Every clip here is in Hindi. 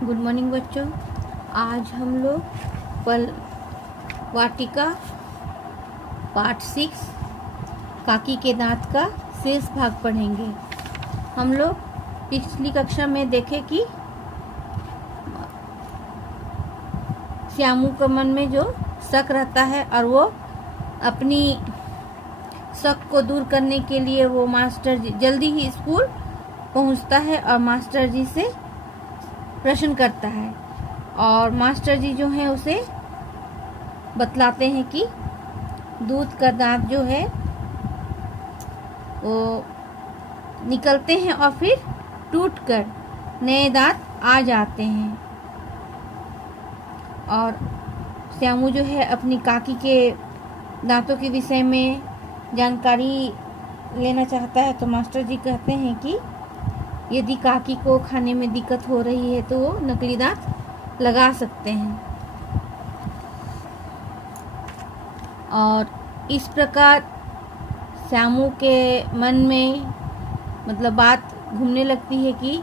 गुड मॉर्निंग बच्चों। आज हम लोग पल वाटिका पार्ट 6 काकी के दांत का शेष भाग पढ़ेंगे। हम लोग पिछली कक्षा में देखे कि श्यामू के मन में जो शक रहता है और वो अपनी शक को दूर करने के लिए वो मास्टर जी जल्दी ही स्कूल पहुंचता है और मास्टर जी से प्रश्न करता है और मास्टर जी जो है उसे बतलाते हैं कि दूध का दांत जो है वो निकलते हैं और फिर टूटकर नए दांत आ जाते हैं। और श्यामू जो है अपनी काकी के दांतों के विषय में जानकारी लेना चाहता है तो मास्टर जी कहते हैं कि यदि काकी को खाने में दिक्कत हो रही है तो वो नकली दांत लगा सकते हैं। और इस प्रकार श्यामू के मन में बात घूमने लगती है कि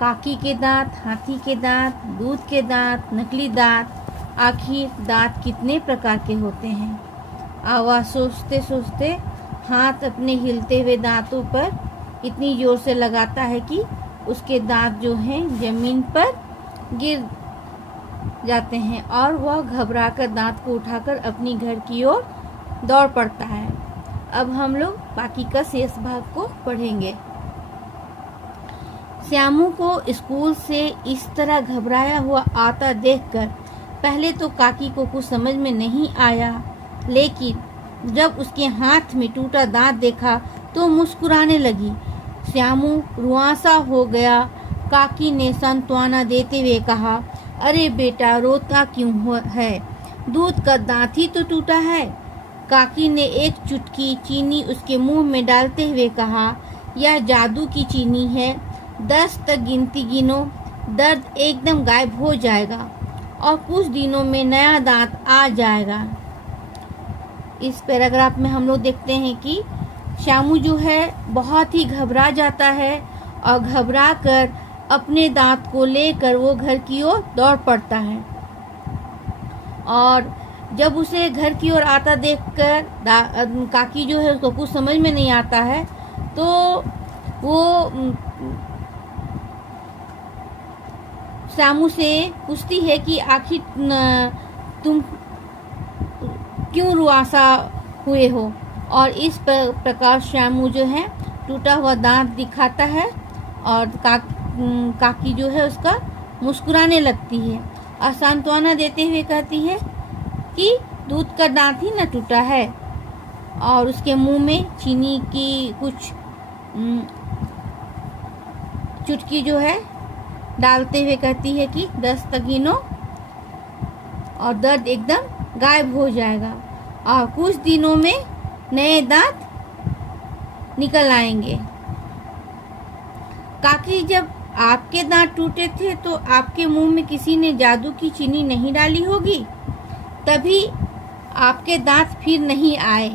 काकी के दांत, हाथी के दांत, दूध के दांत, नकली दांत, आखिर दांत कितने प्रकार के होते हैं। आवाज सोचते सोचते हाथ अपने हिलते हुए दांतों पर इतनी जोर से लगाता है कि उसके दांत जो हैं जमीन पर गिर जाते हैं और वह घबराकर दांत को उठाकर अपनी घर की ओर दौड़ पड़ता है। अब हम लोग बाकी का शेष भाग को पढ़ेंगे। श्यामू को स्कूल से इस तरह घबराया हुआ आता देखकर पहले तो काकी को कुछ समझ में नहीं आया, लेकिन जब उसके हाथ में टूटा दांत देखा तो मुस्कुराने लगी। श्यामू रुआंसा हो गया। काकी ने सांत्वना देते हुए कहा, अरे बेटा रोता क्यों है, दूध का दांत ही तो टूटा है। काकी ने एक चुटकी चीनी उसके मुंह में डालते हुए कहा, यह जादू की चीनी है, 10 तक गिनती गिनो, दर्द एकदम गायब हो जाएगा और कुछ दिनों में नया दांत आ जाएगा। इस पैराग्राफ में हम लोग देखते हैं कि श्यामू जो है बहुत ही घबरा जाता है और घबरा कर अपने दांत को लेकर वो घर की ओर दौड़ पड़ता है। और जब उसे घर की ओर आता देखकर काकी जो है उसको कुछ समझ में नहीं आता है तो वो श्यामू से पूछती है कि आखिर तुम क्यों रुआसा हुए हो। और इस प्रकार श्यामू जो है टूटा हुआ दांत दिखाता है और काकी जो है उसका मुस्कुराने लगती है और सांत्वना देते हुए कहती है कि दूध का दांत ही न टूटा है। और उसके मुंह में चीनी की कुछ चुटकी जो है डालते हुए कहती है कि 10 तक गिनो और दर्द एकदम गायब हो जाएगा और कुछ दिनों में नए दांत निकल आएंगे। काकी, जब आपके दांत टूटे थे तो आपके मुंह में किसी ने जादू की चीनी नहीं डाली होगी, तभी आपके दांत फिर नहीं आए,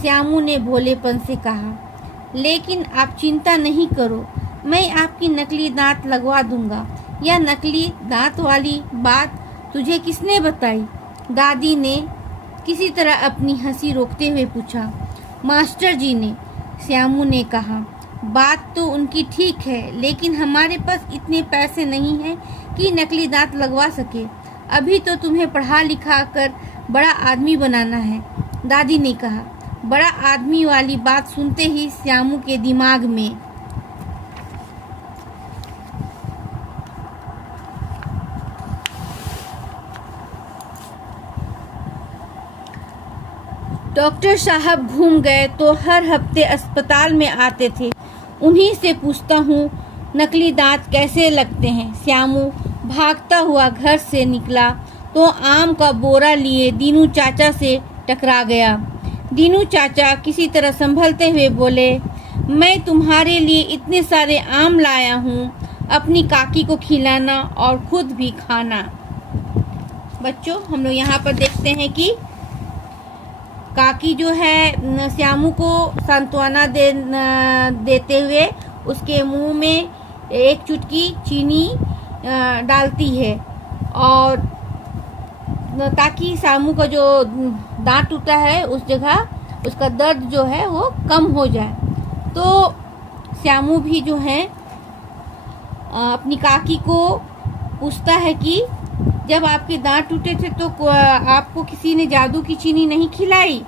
श्यामू ने भोलेपन से कहा। लेकिन आप चिंता नहीं करो, मैं आपकी नकली दांत लगवा दूंगा। यह नकली दांत वाली बात तुझे किसने बताई? दादी ने किसी तरह अपनी हंसी रोकते हुए पूछा। मास्टर जी ने, श्यामू ने कहा। बात तो उनकी ठीक है, लेकिन हमारे पास इतने पैसे नहीं हैं कि नकली दांत लगवा सके। अभी तो तुम्हें पढ़ा लिखा कर बड़ा आदमी बनाना है, दादी ने कहा। बड़ा आदमी वाली बात सुनते ही श्यामू के दिमाग में डॉक्टर साहब घूम गए तो हर हफ्ते अस्पताल में आते थे, उन्हीं से पूछता हूँ नकली दांत कैसे लगते हैं। श्यामू भागता हुआ घर से निकला तो आम का बोरा लिए दीनू चाचा से टकरा गया। दीनू चाचा किसी तरह संभलते हुए बोले, मैं तुम्हारे लिए इतने सारे आम लाया हूँ, अपनी काकी को खिलाना और खुद भी खाना। बच्चों, हम लोग यहाँ पर देखते हैं कि काकी जो है श्यामू को सांत्वना देते हुए उसके मुंह में एक चुटकी चीनी डालती है, और ताकि श्यामू का जो दांत टूटा है उस जगह उसका दर्द जो है वो कम हो जाए। तो श्यामू भी जो है अपनी काकी को पूछता है कि जब आपके दांत टूटे थे तो आपको किसी ने जादू की चीनी नहीं खिलाई,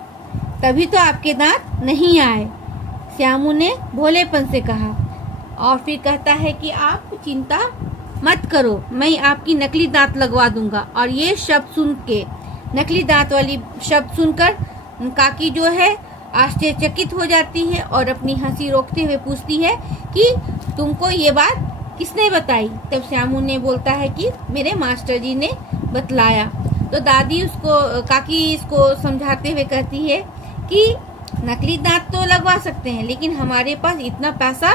तभी तो आपके दांत नहीं आए, श्यामू ने भोलेपन से कहा। और फिर कहता है कि आप चिंता मत करो, मैं आपकी नकली दांत लगवा दूंगा। और ये शब्द सुन के, नकली दांत वाली शब्द सुनकर काकी जो है आश्चर्यचकित हो जाती है और अपनी हंसी रोकते हुए पूछती है कि तुमको ये बात किसने बताई। तब श्यामू ने बोलता है कि मेरे मास्टर जी ने बतलाया। तो दादी काकी इसको समझाते हुए कहती है कि नकली दांत तो लगवा सकते हैं, लेकिन हमारे पास इतना पैसा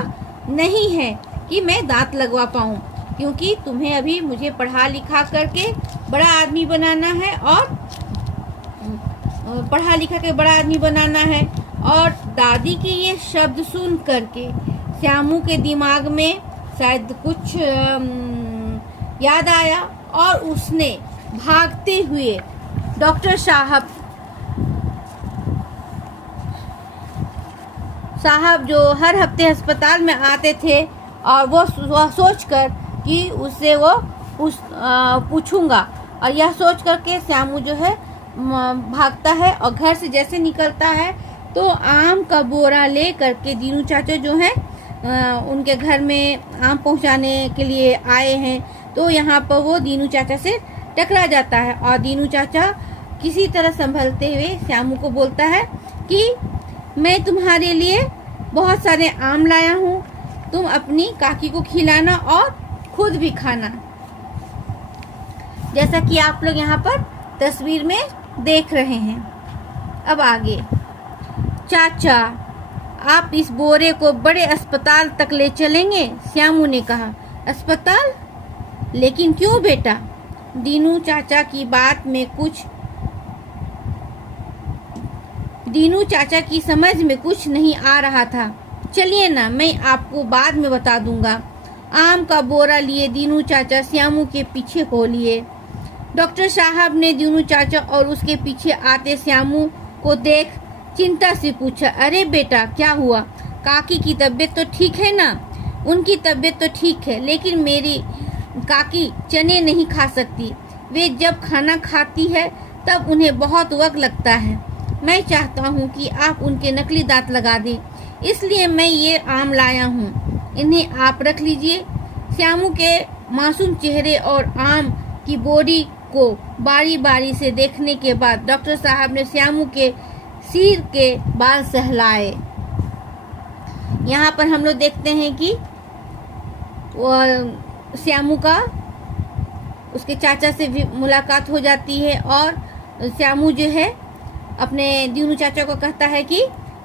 नहीं है कि मैं दांत लगवा पाऊँ, क्योंकि तुम्हें अभी मुझे पढ़ा लिखा करके बड़ा आदमी बनाना है, और पढ़ा लिखा के बड़ा आदमी बनाना है। और दादी की ये शब्द सुन करके श्यामू के दिमाग में शायद कुछ याद आया, और उसने भागते हुए डॉक्टर साहब जो हर हफ्ते अस्पताल में आते थे, और वो सोचकर कि उससे वो पूछूंगा, और यह सोच करके श्यामू जो है भागता है और घर से जैसे निकलता है तो आम का बोरा ले करके दीनू चाचा जो है उनके घर में आम पहुंचाने के लिए आए हैं। तो यहाँ पर वो दीनू चाचा से टकरा जाता है, और दीनू चाचा किसी तरह संभलते हुए श्यामू को बोलता है कि मैं तुम्हारे लिए बहुत सारे आम लाया हूँ, तुम अपनी काकी को खिलाना और खुद भी खाना। जैसा कि आप लोग यहाँ पर तस्वीर में देख रहे हैं। अब आगे, चाचा आप इस बोरे को बड़े अस्पताल तक ले चलेंगे? श्यामू ने कहा। अस्पताल? लेकिन क्यों बेटा? दीनू चाचा की समझ में कुछ नहीं आ रहा था। चलिए ना, मैं आपको बाद में बता दूंगा। आम का बोरा लिए दीनू चाचा श्यामू के पीछे हो लिए। डॉक्टर साहब ने दीनू चाचा और उसके पीछे आते श्यामू को देख चिंता से पूछा, अरे बेटा क्या हुआ? काकी की तबीयत तो ठीक है ना? उनकी तबीयत तो ठीक है, लेकिन मेरी काकी चने नहीं खा सकती। वे जब खाना खाती है तब उन्हें बहुत वक्त लगता है। मैं चाहता हूँ कि आप उनके नकली दांत लगा दें, इसलिए मैं ये आम लाया हूँ, इन्हें आप रख लीजिए। श्यामू के मासूम चेहरे और आम की बोरी को बारी बारी से देखने के बाद डॉक्टर साहब ने श्यामू के सिर के बाल सहलाए। यहाँ पर हम लोग देखते हैं कि श्यामू का उसके चाचा से भी मुलाकात हो जाती है, और श्यामू जो है अपने दीनू चाचा को कहता है कि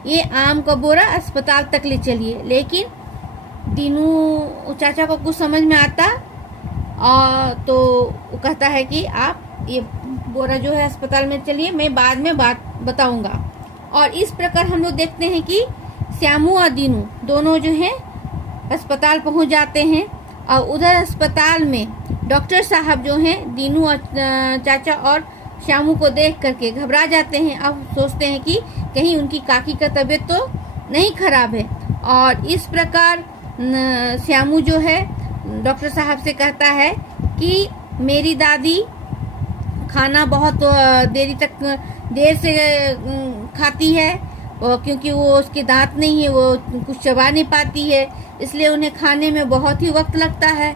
ये आम का बोरा अस्पताल तक ले चलिए। लेकिन दीनू चाचा को कुछ समझ में आता, और तो वो कहता है कि आप ये बोरा जो है अस्पताल में चलिए, मैं बाद में बात बताऊंगा। और इस प्रकार हम लोग देखते हैं कि श्यामू और दीनू दोनों जो हैं अस्पताल पहुंच जाते हैं, और उधर अस्पताल में डॉक्टर साहब जो हैं दीनू और चाचा और श्यामू को देख करके घबरा जाते हैं। अब सोचते हैं कि कहीं उनकी काकी का तबीयत तो नहीं खराब है। और इस प्रकार श्यामू जो है डॉक्टर साहब से कहता है कि मेरी दादी खाना बहुत देर से खाती है, क्योंकि वो उसके दांत नहीं है, वो कुछ चबा नहीं पाती है, इसलिए उन्हें खाने में बहुत ही वक्त लगता है,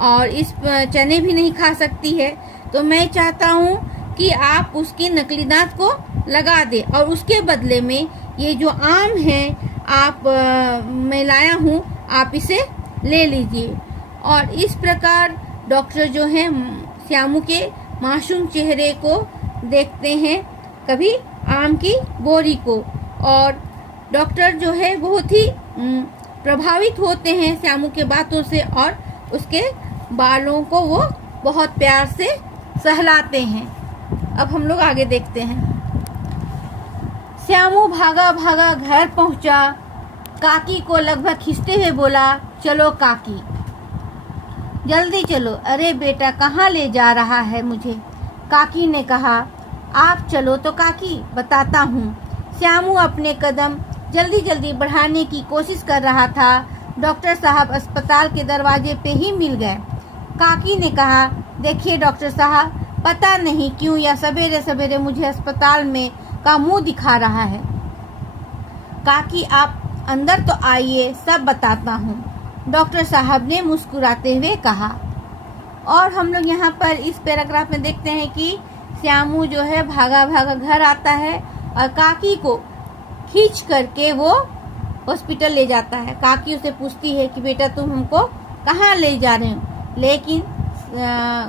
और इस चने भी नहीं खा सकती है। तो मैं चाहता हूँ कि आप उसके नकली दांत को लगा दे, और उसके बदले में ये जो आम है आप मैं लाया हूँ, आप इसे ले लीजिए। और इस प्रकार डॉक्टर जो है श्यामू के मासूम चेहरे को देखते हैं, कभी आम की बोरी को, और डॉक्टर जो है बहुत ही प्रभावित होते हैं श्यामू के बातों से, और उसके बालों को वो बहुत प्यार से सहलाते हैं। अब हम लोग आगे देखते हैं। श्यामू भागा भागा घर पहुंचा, काकी को लगभग खींचते हुए बोला, चलो काकी। जल्दी चलो। अरे बेटा, कहाँ ले जा रहा है मुझे? काकी ने कहा। आप चलो तो काकी, बताता हूँ। श्यामू अपने कदम जल्दी जल्दी बढ़ाने की कोशिश कर रहा था। डॉक्टर साहब अस्पताल के दरवाजे पे ही मिल गए। काकी ने कहा, देखिए डॉक्टर साहब, पता नहीं क्यों यह सवेरे सवेरे मुझे अस्पताल में का मुंह दिखा रहा है। काकी, आप अंदर तो आइए, सब बताता हूँ, डॉक्टर साहब ने मुस्कुराते हुए कहा। और हम लोग यहाँ पर इस पैराग्राफ में देखते हैं कि श्यामू जो है भागा भागा घर आता है और काकी को खींच करके वो हॉस्पिटल ले जाता है। काकी उसे पूछती है कि बेटा तुम हमको कहाँ ले जा रहे हो, लेकिन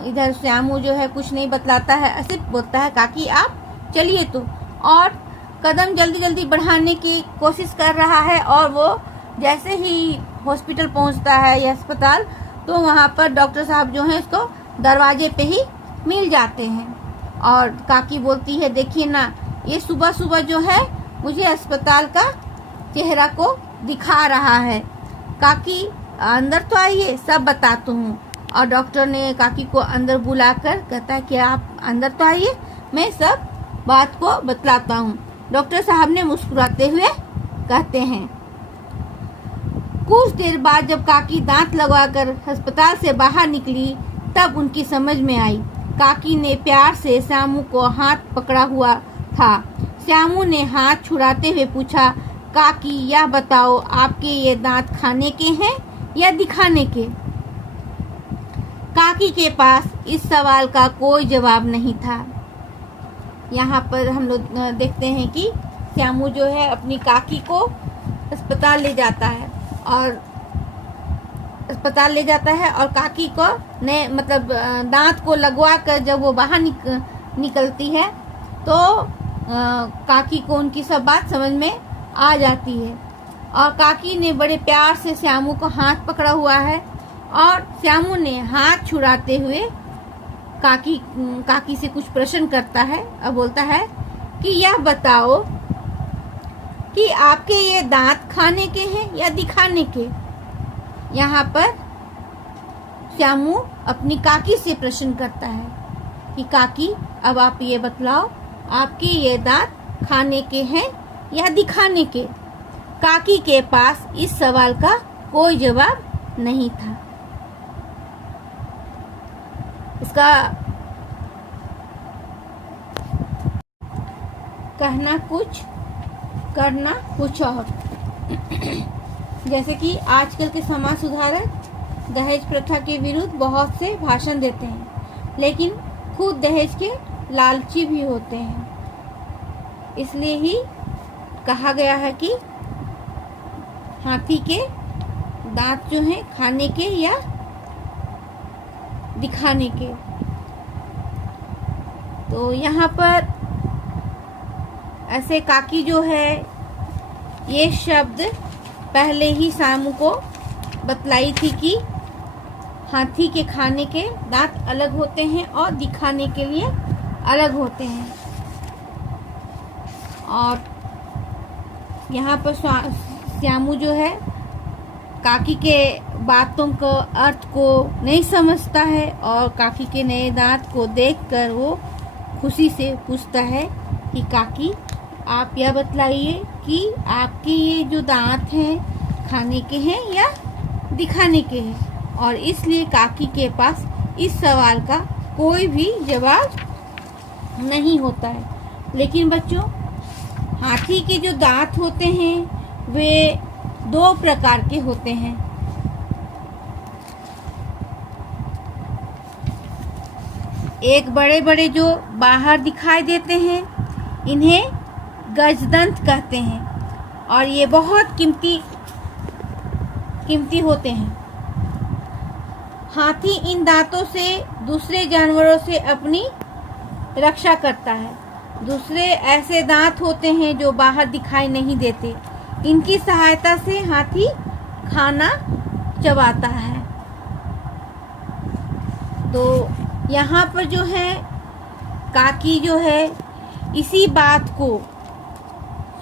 इधर श्यामू जो है कुछ नहीं बतलाता है, सिर्फ बोलता है काकी आप चलिए तो, और कदम जल्दी जल्दी बढ़ाने की कोशिश कर रहा है। और वो जैसे ही हॉस्पिटल पहुंचता है या अस्पताल, तो वहाँ पर डॉक्टर साहब जो हैं इसको दरवाजे पे ही मिल जाते हैं। और काकी बोलती है, देखिए ना, ये सुबह सुबह जो है मुझे अस्पताल का चेहरा को दिखा रहा है। काकी अंदर तो आइए, सब बताता हूँ। और डॉक्टर ने काकी को अंदर बुलाकर कहता है कि आप अंदर तो आइए, मैं सब बात को बतलाता हूँ। डॉक्टर साहब ने मुस्कुराते हुए कहते हैं। कुछ देर बाद जब काकी दांत लगाकर अस्पताल से बाहर निकली, तब उनकी समझ में आई। काकी ने प्यार से श्यामू को हाथ पकड़ा हुआ था। श्यामू ने हाथ छुड़ाते हुए पूछा, काकी यह बताओ, आपके ये दांत खाने के हैं या दिखाने के? काकी के पास इस सवाल का कोई जवाब नहीं था। यहाँ पर हम लोग देखते हैं कि श्यामू जो है अपनी काकी को अस्पताल ले जाता है और काकी को ने मतलब दांत को लगवा कर जब वो बाहर निकलती है, तो काकी को उनकी सब बात समझ में आ जाती है। और काकी ने बड़े प्यार से श्यामू को हाथ पकड़ा हुआ है और श्यामू ने हाथ छुड़ाते हुए काकी से कुछ प्रश्न करता है और बोलता है कि यह बताओ कि आपके ये दांत खाने के हैं या दिखाने के? यहाँ पर श्यामू अपनी काकी से प्रश्न करता है कि काकी अब आप ये बतलाओ, आपके ये दांत खाने के हैं या दिखाने के? काकी के पास इस सवाल का कोई जवाब नहीं था। इसका कहना कुछ, करना कुछ और। जैसे कि आजकल के समाज सुधारक दहेज प्रथा के विरुद्ध बहुत से भाषण देते हैं, लेकिन खुद दहेज के लालची भी होते हैं। इसलिए ही कहा गया है कि हाथी के दांत जो हैं खाने के या दिखाने के। तो यहाँ पर ऐसे काकी जो है ये शब्द पहले ही श्यामू को बतलाई थी कि हाथी के खाने के दांत अलग होते हैं और दिखाने के लिए अलग होते हैं। और यहाँ पर श्यामू जो है काकी के बातों को अर्थ को नहीं समझता है और काकी के नए दांत को देखकर वो खुशी से पूछता है कि काकी आप यह बतलाइए कि आपके ये जो दांत हैं खाने के हैं या दिखाने के हैं? और इसलिए काकी के पास इस सवाल का कोई भी जवाब नहीं होता है। लेकिन बच्चों, हाथी के जो दांत होते हैं वे दो प्रकार के होते हैं। एक बड़े बड़े जो बाहर दिखाई देते हैं, इन्हें गजदंत कहते हैं और ये बहुत कीमती होते हैं। हाथी इन दांतों से दूसरे जानवरों से अपनी रक्षा करता है। दूसरे ऐसे दांत होते हैं जो बाहर दिखाई नहीं देते। इनकी सहायता से हाथी खाना चबाता है। तो यहाँ पर जो है काकी जो है इसी बात को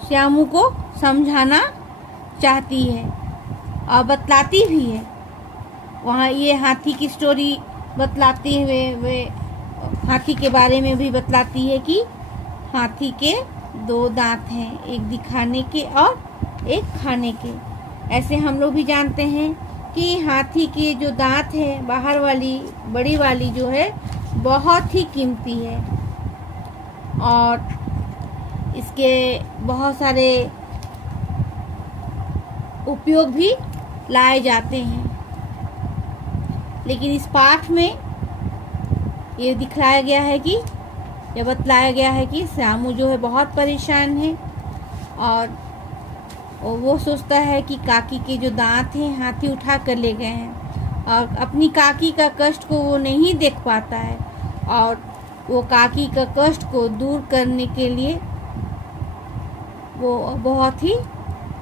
श्यामू को समझाना चाहती है और बतलाती भी है वहाँ ये हाथी की स्टोरी बतलाते हुए वे हाथी के बारे में भी बतलाती है कि हाथी के 2 दांत हैं, एक दिखाने के और एक खाने के। ऐसे हम लोग भी जानते हैं कि हाथी के जो दांत है, बाहर वाली बड़ी वाली जो है, बहुत ही कीमती है और इसके बहुत सारे उपयोग भी लाए जाते हैं। लेकिन इस पाठ में ये दिखाया गया है कि ये बतलाया गया है कि श्यामू जो है बहुत परेशान है और वो सोचता है कि काकी के जो दांत हैं हाथी उठा कर ले गए हैं और अपनी काकी का कष्ट को वो नहीं देख पाता है और वो काकी का कष्ट को दूर करने के लिए वो बहुत ही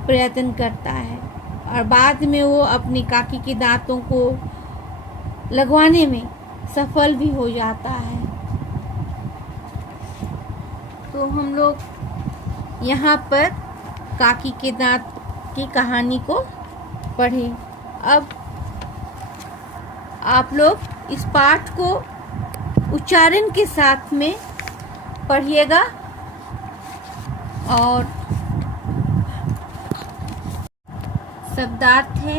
प्रयत्न करता है और बाद में वो अपनी काकी के दांतों को लगवाने में सफल भी हो जाता है। तो हम लोग यहाँ पर काकी के दांत की कहानी को पढ़ें। अब आप लोग इस पाठ को उच्चारण के साथ में पढ़िएगा और शब्दार्थ है,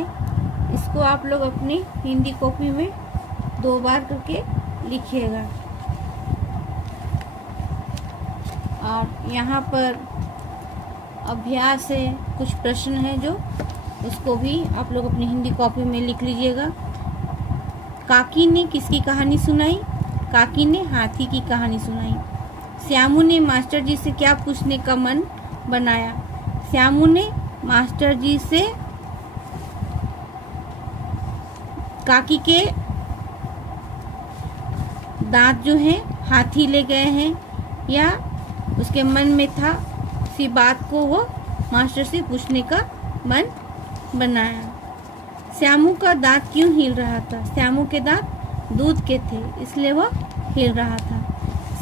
इसको आप लोग अपनी हिंदी कॉपी में 2 बार करके लिखिएगा। और यहाँ पर अभ्यास है, कुछ प्रश्न है जो उसको भी आप लोग अपनी हिंदी कॉपी में लिख लीजिएगा। काकी ने किसकी कहानी सुनाई? काकी ने हाथी की कहानी सुनाई। श्यामू ने मास्टर जी से क्या पूछने का मन बनाया? श्यामू ने मास्टर जी से काकी के दांत जो हैं हाथी ले गए हैं या उसके मन में था, उसी बात को वो मास्टर से पूछने का मन बनाया। श्यामू का दांत क्यों हिल रहा था? श्यामू के दांत दूध के थे, इसलिए वह हिल रहा था।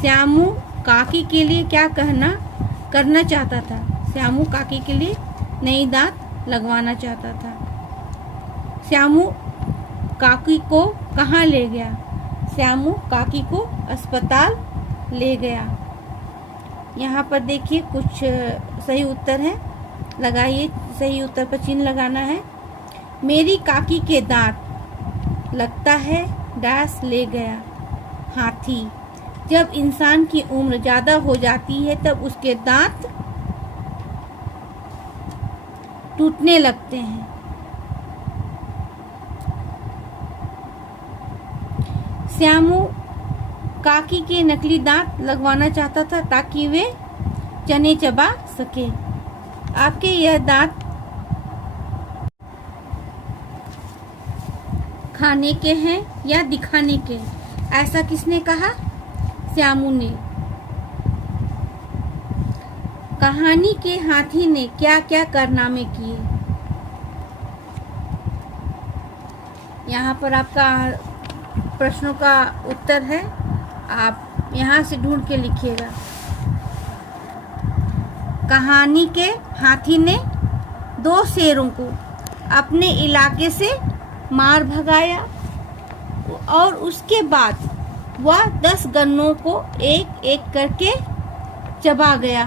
श्यामू काकी के लिए क्या करना चाहता था? श्यामू काकी के लिए नई दांत लगवाना चाहता था। श्यामू काकी को कहाँ ले गया? श्यामू काकी को अस्पताल ले गया। यहाँ पर देखिए कुछ सही उत्तर है, लगाइए, सही उत्तर पर चिन्ह लगाना है। मेरी काकी के दांत लगता है डैश ले गया हाथी। जब इंसान की उम्र ज़्यादा हो जाती है तब उसके दांत टूटने लगते हैं। श्यामू काकी के नकली दांत लगवाना चाहता था ताकि वे चने चबा सके। आपके यह दांत खाने के हैं या दिखाने के? ऐसा किसने कहा? श्यामू ने। कहानी के हाथी ने क्या क्या कारनामे किए? यहाँ पर आपका प्रश्नों का उत्तर है, आप यहाँ से ढूंढ के लिखिएगा। कहानी के हाथी ने 2 शेरों को अपने इलाके से मार भगाया और उसके बाद वह 10 गन्नों को एक एक करके चबा गया।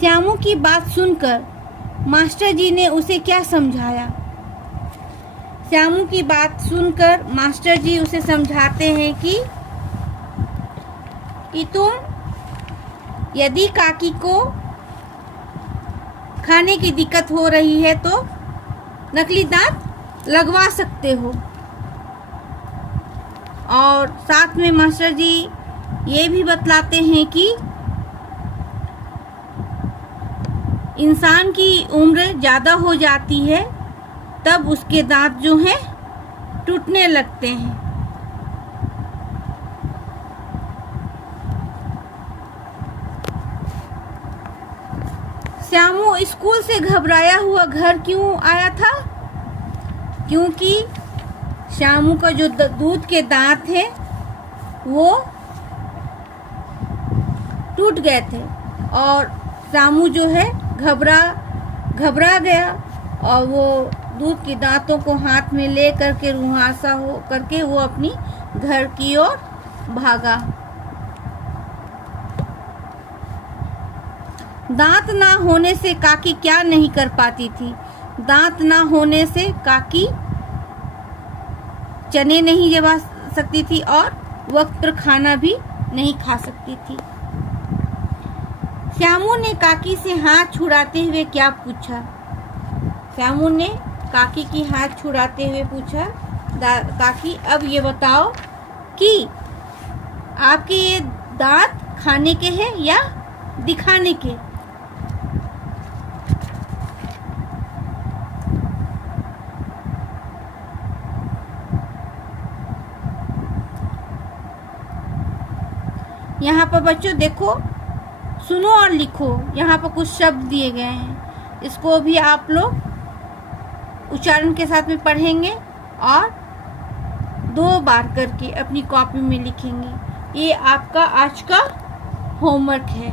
श्यामू की बात सुनकर मास्टर जी ने उसे क्या समझाया? श्यामू की बात सुनकर मास्टर जी उसे समझाते हैं कि तुम यदि काकी को खाने की दिक्कत हो रही है तो नकली दांत लगवा सकते हो। और साथ में मास्टर जी ये भी बतलाते हैं कि इंसान की उम्र ज़्यादा हो जाती है तब उसके दांत जो हैं टूटने लगते हैं। श्यामू स्कूल से घबराया हुआ घर क्यों आया था? क्योंकि श्यामू का जो दूध के दांत हैं वो टूट गए थे और श्यामू जो है घबरा घबरा गया और वो दूध के दांतों को हाथ में ले करके रुहासा हो करके वो अपनी घर की ओर भागा। दांत ना होने से काकी क्या नहीं कर पाती थी। दांत ना होने से काकी चने नहीं चबा सकती थी और वक्त पर खाना भी नहीं खा सकती थी। श्यामू ने काकी से हाथ छुड़ाते हुए क्या पूछा? श्यामू ने काकी की हाथ छुड़ाते हुए पूछा, काकी अब ये बताओ कि आपके ये दांत खाने के हैं या दिखाने के? यहाँ पर बच्चों देखो, सुनो और लिखो। यहाँ पर कुछ शब्द दिए गए हैं, इसको भी आप लोग उच्चारण के साथ में पढ़ेंगे और 2 बार करके अपनी कॉपी में लिखेंगे। ये आपका आज का होमवर्क है।